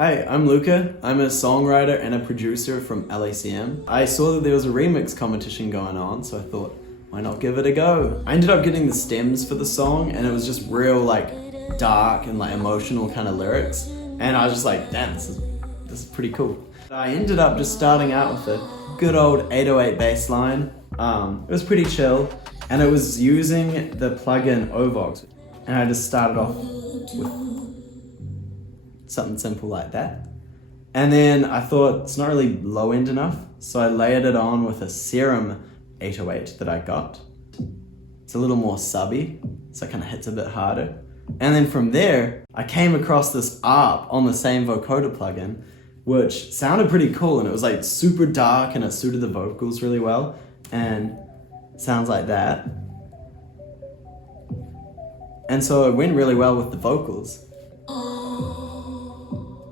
Hey, I'm Luca. I'm a songwriter and a producer from LACM. I saw that there was a remix competition going on, so I thought, why not give it a go? I ended up getting the stems for the song, and it was just real dark and emotional kind of lyrics. And I was just like, damn, this is pretty cool. I ended up just starting out with a good old 808 bass line. It was pretty chill, and it was using the plugin Ovox. And I just started off with something simple like that. And then I thought it's not really low end enough, so I layered it on with a Serum 808 that I got. It's a little more subby, so it kind of hits a bit harder. And then from there, I came across this ARP on the same vocoder plugin, which sounded pretty cool, and it was super dark and it suited the vocals really well, and it sounds like that. And so it went really well with the vocals.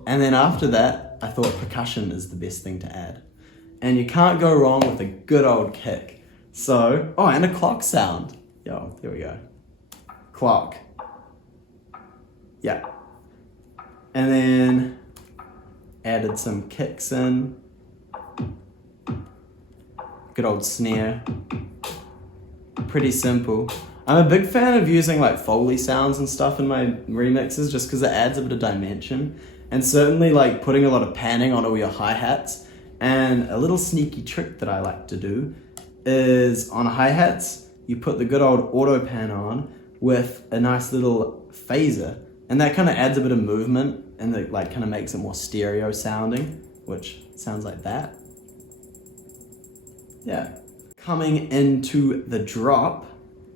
And then after that, I thought percussion is the best thing to add. And you can't go wrong with a good old kick. So, and a clock sound. Yo, there we go. Clock. Yeah. And then added some kicks in. Good old snare. Pretty simple. I'm a big fan of using Foley sounds and stuff in my remixes just because it adds a bit of dimension. And certainly putting a lot of panning on all your hi-hats. And a little sneaky trick that I like to do is on hi-hats, you put the good old auto pan on with a nice little phaser. And that kind of adds a bit of movement and it kind of makes it more stereo sounding, which sounds like that. Yeah. Coming into the drop,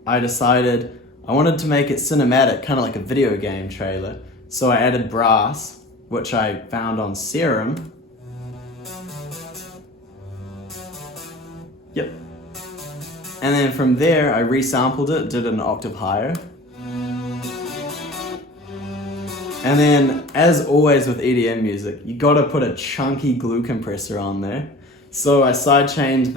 I decided I wanted to make it cinematic, kind of like a video game trailer. So I added brass, which I found on Serum. Yep. And then from there, I resampled it, did it an octave higher. And then, as always with EDM music, you gotta put a chunky glue compressor on there. So I sidechained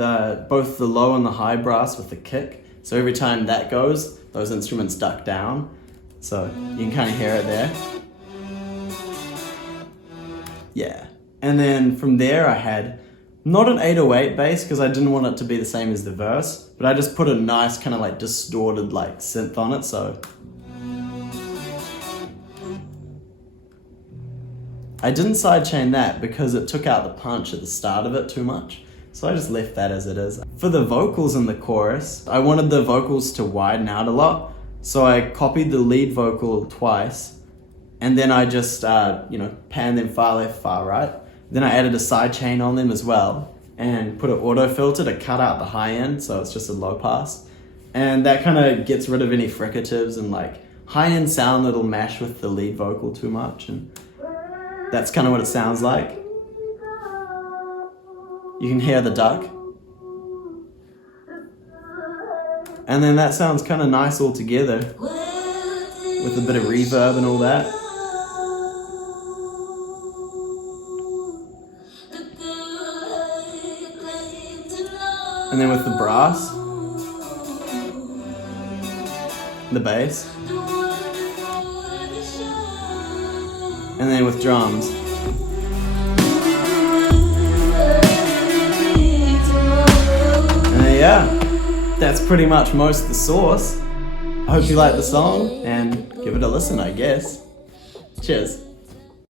both the low and the high brass with the kick. So every time that goes, those instruments duck down. So you can kind of hear it there. Yeah. And then from there I had not an 808 bass because I didn't want it to be the same as the verse, but I just put a nice kind of distorted synth on it, so. I didn't sidechain that because it took out the punch at the start of it too much. So I just left that as it is. For the vocals in the chorus, I wanted the vocals to widen out a lot. So I copied the lead vocal twice. And then I just, panned them far left, far right. Then I added a sidechain on them as well. And put an auto filter to cut out the high end. So it's just a low pass. And that kind of gets rid of any fricatives and high end sound that'll mash with the lead vocal too much. And that's kind of what it sounds like. You can hear the duck. And then that sounds kind of nice all together with a bit of reverb and all that. And then with the brass, the bass, and then with drums. Yeah, that's pretty much most of the sauce. I hope you like the song and give it a listen, I guess. Cheers.